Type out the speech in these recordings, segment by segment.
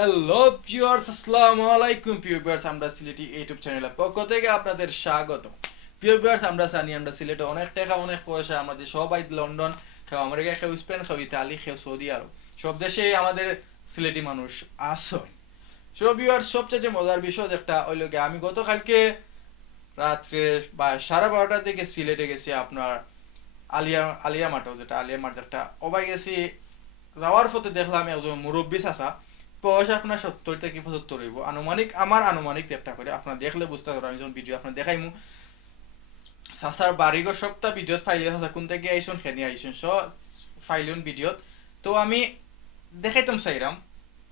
Hello viewers, আসসালামু আলাইকুম viewers. আমরা সিলেটি ইউটিউব চ্যানেলের পক্ষ থেকে আপনাদের স্বাগত। ভিউয়ার্স, আমরা জানি আমরা সিলেটে অনেক টাকা অনেক পয়সা, আমাদের সবাই লন্ডন, কেউ আমেরিকা, কেউ স্পেন, কেউ ইতালি, কেউ সৌদি আরব, সব দেশেই আমাদের সিলেটি মানুষ আসেন। সো ভিউয়ার্স, সবচেয়ে যে মজার বিষয় একটা হইল গিয়ে আমি গতকালকে রাত্রে বা 12:30টার দিকে সিলেটে গেছি আপনার আলিয়া মাঠও, যেটা আলিয়া মাঠ একটা অবাই গেছি। যাওয়ার পথে দেখলাম একজন মুরব্বী চাচা, বয়স আপনার 70 থেকে 75 হইব আনুমানিক, আমার আনুমানিক একটা করে আপনার দেখলে বুঝতে পারবেন। আমি যখন ভিডিও আপনার দেখাইমু চাচার বাড়িঘর সপ্তাহ ভিডিওত ফাইলে চাচা কোন থেকে আইসুন খেনি আইসুন ফাইলুন ভিডিওত। তো আমি দেখাইতাম চাইরাম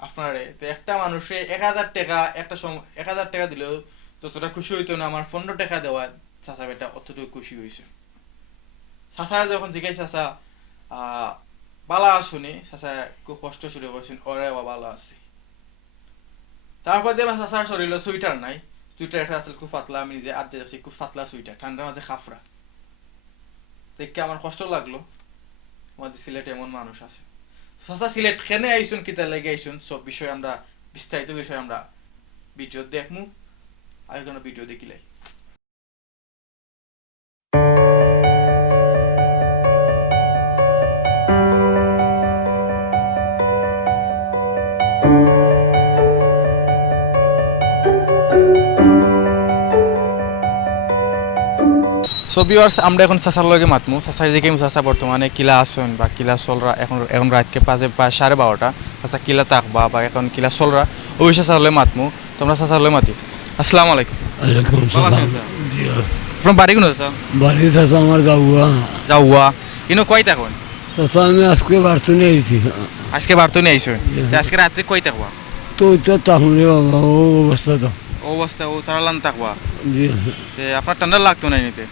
আপনারে একটা মানুষে 1000 টাকা একটা 1000 টাকা দিলেও ততটা খুশি হইতো না, আমার 15 টাকা দেওয়া চাচা বেটা অতটুকু খুশি হয়েছে। চাচারা যখন জিজ্ঞাসা চাচা বালা শুনি, চাচা খুব কষ্ট শুরু করছেন, ওরে বাবা ভালো আছে। তারপর দেখলাম চাচার শরীরে সুইটার নাই, সুইটার একটা আসলে খুব পাতলা, আমি নিজে আনতে যাচ্ছি খুব পাতলা সুইটার, ঠান্ডার মাঝে খাফরা দেখে আমার কষ্ট লাগলো। আমাদের সিলেটে এমন মানুষ আছে। চাচা সিলেট কেনে আইসুন, কিতা লেগে আইসুন, সব বিষয় আমরা বিস্তারিত বিষয় আমরা ভিডিও দেখমু, আর কোনো ভিডিও দেখিলাই। সো ভিউয়ার্স, আমরা এখন চাচার লগে মাতমু। চাচার দিকে চাচা বর্তমানে কিলা আসুন বা কিলা চলরা, এখন রাতকে পাঁচে প্রায় 12:30। চাচা কিলা তাকবা বা এখন কিলা চলরা, ওই চাচার লগে মাতমু। তোমরা চাচার লগে মাতি। আসসালামু আলাইকুম। ওয়ালাইকুম সালাম। জি আপনার বাড়ি কোন চাচা? বাড়ি চাচা আমার যাওয়া যাওয়া ইনো কয় থাকুন? চাচা আমি আজকে বাড়তে নিয়ে আইছি। আজকে বাড়তো নিয়ে আইসুন, আজকে রাত্রে কয় থাকবা? তো ওইটা তাহলে বাবা ও অবস্থা তো অবস্থা ও তারালান থাকবা। জি আপনার ঠান্ডা লাগতো না নিতে?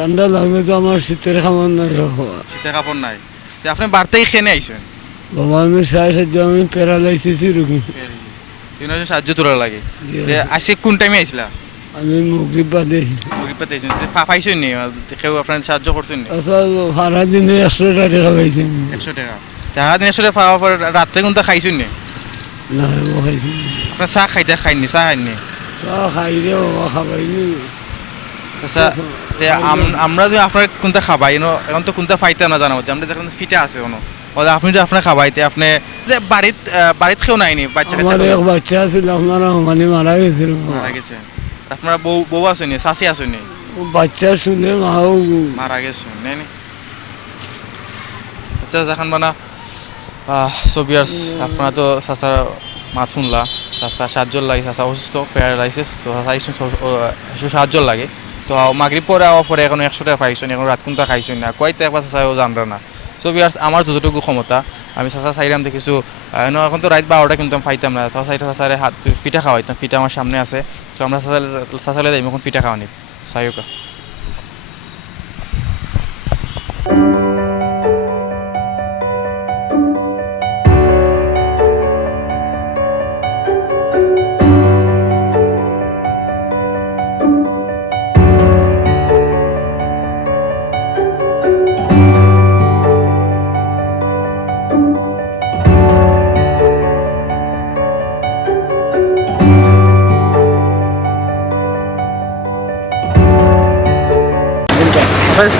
ঠান্ডা লাগলে তো আমার শীতের খাবার নাই শীতের কাপড় নাই, আপনি বাড়তেই খেনে আইসুন। বাবা আমি 7:30 আমি প্যারালাইসিস রুগী। সাহায্য তোলা লাগে। আজকে কোন টাইমে আইসলা? আমি মুগরিব বাদে পাইছেন নি কেউ আপনার সাহায্য করছেন নি? আচ্ছা সারা দিনে 100 টাকা পাইছি। 100 টাকা সারাদিন 100 টাকা পাওয়ার পর রাত্রে কোনটা খাইছেন নি? না খাইছি। আপনার চা খাইনি? চা খাইনি? চা খাই রে বাবা খাবাইনি। আচ্ছা, আমরা যে আপনার কোনটা খাবাই এখন তো কোনটা ফাইতাম না জানাবো, আমরা দেখলাম ফিটা আছে কোনো, আপনি যে আপনার খাবাইতে আপনি যে বাড়িত খেয়েও নাইনি? আমার এক বাচ্চা আছিল আপনার মানে মারা গেছিল। মারা গেছে? আপনার বউ আসেনি, শাশি আসেনি? বাচ্চা শুনে মাও মারা গেছে নেই? আচ্ছা যখন বানা সোভিয়ার্স, আপনারা তো চাচার মাত শুনলা, চাচা সাহায্য লাগে, চাচা অসুস্থ প্যারালাইসিস, চাচা সাহায্য লাগে। তো মাগরিব পরে আওয়ার পরে এখন 100 টাকা পাইছেন, এখন রাত কোনটা খাইছেন না কয়টা একবার চাচাও জানরা না। সো ভিউয়ার্স, আমার যতটুকু ক্ষমতা আমি চাচা চাইলাম দেখিছো। এখন তো রাত 12টা কিন্তু আমি পাইতাম না, তো চাচারে হাত ফিটা খাওয়াইতাম, ফিটা আমার সামনে আছে। তো আমরা চাচালে যাই এখন ফিটা খাওয়ানি চাইকা।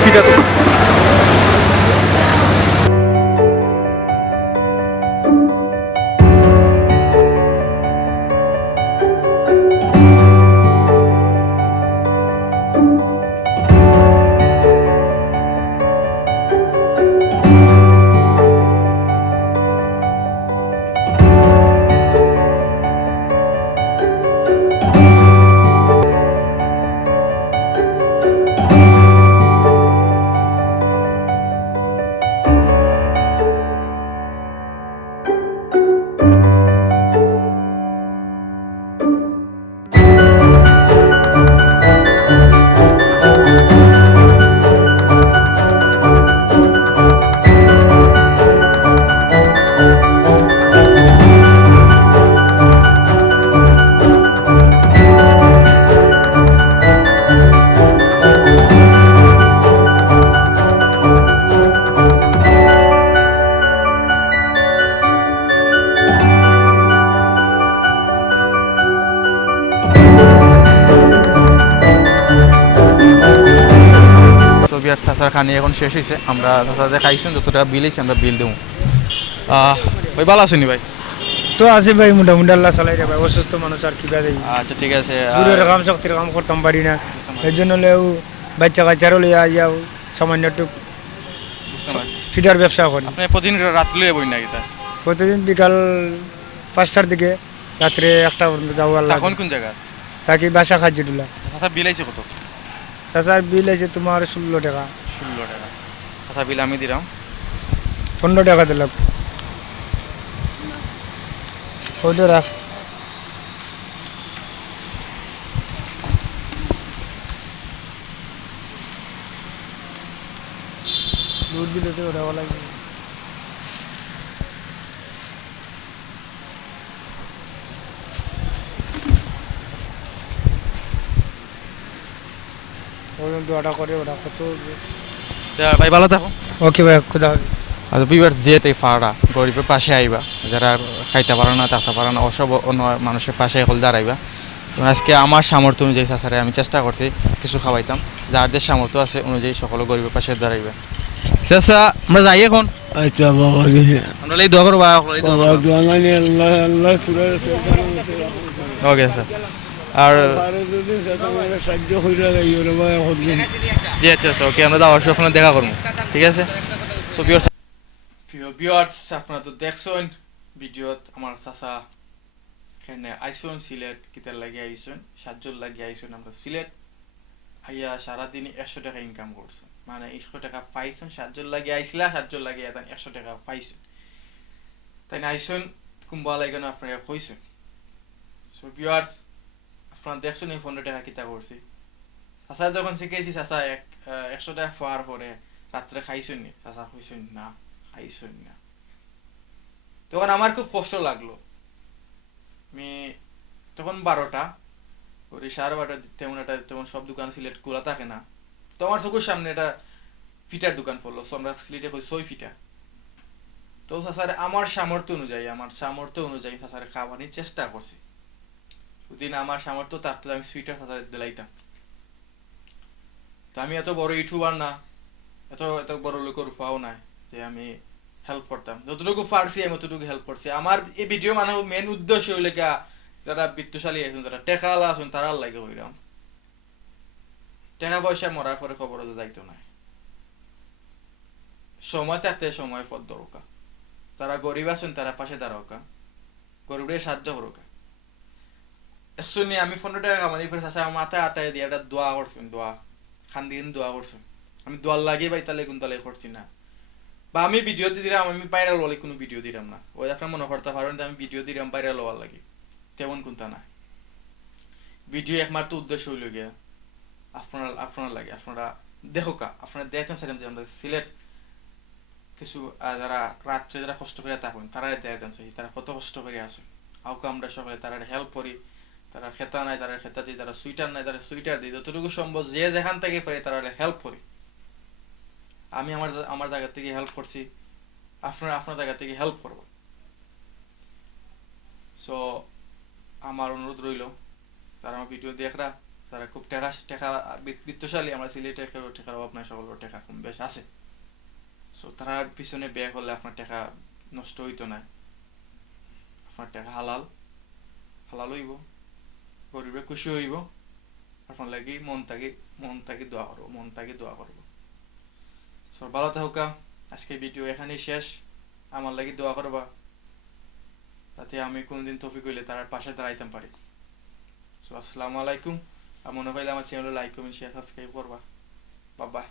ফিটা তো বিয়ার চাচার খানি এখন শেষ হয়েছে আমরা চাচা খাইছেন যত টাকা বিল হয়েছে আমরা বিল দেবো ভাই ভালো আছেন ভাই তো আছে ভাই মোটামুটি আল্লাহ চালাই রে ভাই অসুস্থ মানুষ আর কিবা দেই আচ্ছা ঠিক আছে দূরের কাম শক্তির কাম করতাম পারি না এই জন্য লেও বাচ্চা কাচ্চারও লইয়া যাও সামান্য একটু ফিটার ব্যবসা করি আপনি প্রতিদিন রাত্রে লইয়া বই না কিতা প্রতিদিন বিকাল 5টার দিকে রাত্রে 1টা পর্যন্ত যাবো আল্লাহ এখন কোন জায়গা তাকে বাসা খাদ্য দিলা চাচা বিল আইছে কত চাচার বিল আছে তোমার 16 টাকা 16 টাকা চাচা বিল আমি দিলাম 15 টাকা দিলাম ওটা রাখ দুধ দিলে তো ওটা ভালো লাগে ওজন দোয়াটা করে ওটা কত ভাই ভালো থাকো ওকে ভাই খুদা হাফেজ আর বিবার যেতে ফাড়া গরিবের পাশে আইবা যারা খাইতে পারে না থাকতে পারে না অসব অন্য মানুষের পাশে হল দাঁড়াইবা আজকে আমার সামর্থ্য অনুযায়ী চাচারে আমি চেষ্টা করছি কিছু খাওয়াইতাম যাদের সামর্থ্য আছে অনুযায়ী সকলে গরিবের পাশে দাঁড়াইবা চাচা আমরা যাই এখন আচ্ছা বাবা আমরা এই দোয়া করবো বাবা দোয়া মানে আল্লাহ আল্লাহ সুরার ওকে স্যার আর সাহায্য করে যাইও রে ভাই এখন জি আচ্ছা আচ্ছা ওকে আমরা যাওয়ার সময় দেখা করবো ঠিক আছে সো ভিউয়ার্স আপনারা তো দেখছেন ভিডিওত আমার চাচা এখানে আইসন সিলেট কিতার লাগি আইসন 7 জন লাগি আইসন আমরা সিলেট আইয়া সারাদিন 100 টাকা ইনকাম করছেন মানে 100 টাকা পাইছেন 7 জন লাগি আইছিলা 7 জন লাগি এখন 100 টাকা পাইছেন তাই না আইসন কুম্বা লাগান আপনারা কইছেন সো ভিউয়ার্স আপনারা দেখছেন এই 15 টাকা কিতা করছি চাচা যখন শিখেছি চাচা 100 টাকা পাওয়ার পরে রাত্রে খাইছেন নি চাচা কইছেন না খাইছেন না তখন আমার খুব কষ্ট লাগলো আমি তখন 12টা ওই 12:30 তেমন একটা তেমন সব দোকান সিলেট খোলা থাকে না তো আমার চোখের সামনে একটা ফিটার দোকান পড়লো আমরা সিলেটে কই 6 ফিটা তো চাচারে আমার সামর্থ্য অনুযায়ী চাচারে খাওয়ানোর চেষ্টা করছি ওদিন আমার সামর্থ্য থাকতো আমি সুইটার চাচারে দিলাইতাম তো আমি এত বড় ইউটিউবার না এত বড় লোকের উপাও নাই যে আমি হেল্প করতাম যতটুকু পারছি আমি ততটুকু হেল্প করছি আমার এই ভিডিও মানে মেন উদ্দেশ্য হইলে যারা বিত্তশালী আছেন যারা টেকালা আছেন তারা লাগে হইলাম টাকা পয়সা মরার পরে খবর যাইতো না সময় থাকতে সময় পথ দরকার যারা গরিব আছেন তারা পাশে দাঁড়াওকা গরিবের সাহায্য করোকা শুনি আমি 15 টাকা কামানি ফের আছে আমার মাথায় আটায় দিয়ে একটা দোয়া করছেন দোয়া খান দিন দোয়া করছেন আমি দোয়ার লাগিয়ে বাইতালে গুনতালে করছি না বা আমি ভিডিও দিলাম আমি ভাইরাল বলে কোনো ভিডিও দিলাম না ওই আপনার মনে করতে পারেন যে আমি ভিডিও দিলাম ভাইরাল হওয়ার লাগে তেমন কোনটা না ভিডিও একমাত্র উদ্দেশ্য হইল গিয়া আপনার লাগে আপনারা দেখোকা আপনারা দেখতেন চাইলাম যে আমরা সিলেট কিছু যারা রাত্রে যারা কষ্ট করে থাকেন তারা দেখতেন চাই তারা কত কষ্ট করে আসে আউকে আমরা সকালে তারা হেল্প করি তারা খেতা নাই তারা খেতা দিই যারা সুইটার নাই তারা সুইটার দিই যতটুকু সম্ভব যে যেখান থেকে পারে তারা হেল্প করি আমি আমার জায়গা থেকে হেল্প করছি আপনার জায়গা থেকে হেল্প করব সো আমার অনুরোধ রইল তারা আমার ভিডিও দেখরা তারা খুব টাকা বিত্তশালী আমরা সিলেটে টাকার অভাব নাই সকলের টাকা কম বেশ আছে সো তারার পিছনে ব্যয় করলে আপনার টাকা নষ্ট হইতো না আপনার টাকা হালাল হইব গরিবে খুশি হইব আপনার লাগি মন থাকি দোয়া করবো সো ভালো থাকুকা আজকে ভিডিও এখানেই শেষ আমার লাগি দোয়া করবা যাতে আমি কোনদিন তৌফিক হইলে তার পাশে দাঁড়াইতাম পারি সো আসসালামু আলাইকুম আর মনে হইলে আমার চ্যানেলে লাইক কমেন্ট শেয়ার সাবস্ক্রাইব করবা বাই বাই